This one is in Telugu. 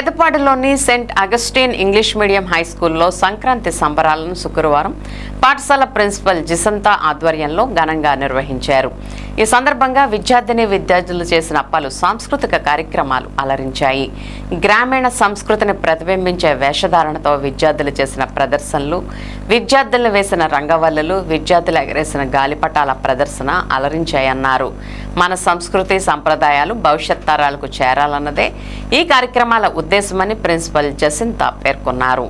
పెదపాడులోని saint Augustine English medium high స్కూల్లో సంక్రాంతి సంబరాలను శుక్రవారం పాఠశాల ప్రిన్సిపల్ జిసంతా ఆధ్వర్యంలో ఘనంగా నిర్వహించారు. ఈ సందర్భంగా విద్యార్థులు చేసిన పలు సాంస్కృతిక కార్యక్రమాలు అలరించాయి. గ్రామీణ సంస్కృతిని ప్రతిబింబించే వేషధారణతో విద్యార్థులు చేసిన ప్రదర్శనలు, విద్యార్థులు వేసిన రంగవల్లులు, విద్యార్థులు ఎగరేసిన గాలిపటాల ప్రదర్శన అలరించాయన్నారు. మన సంస్కృతి సంప్రదాయాలు భవిష్యత్ తరాలకు చేరాలన్నదే ఈ కార్యక్రమాల ఉద్దేశమని ప్రిన్సిపల్ జసింతా పేర్కొన్నారు.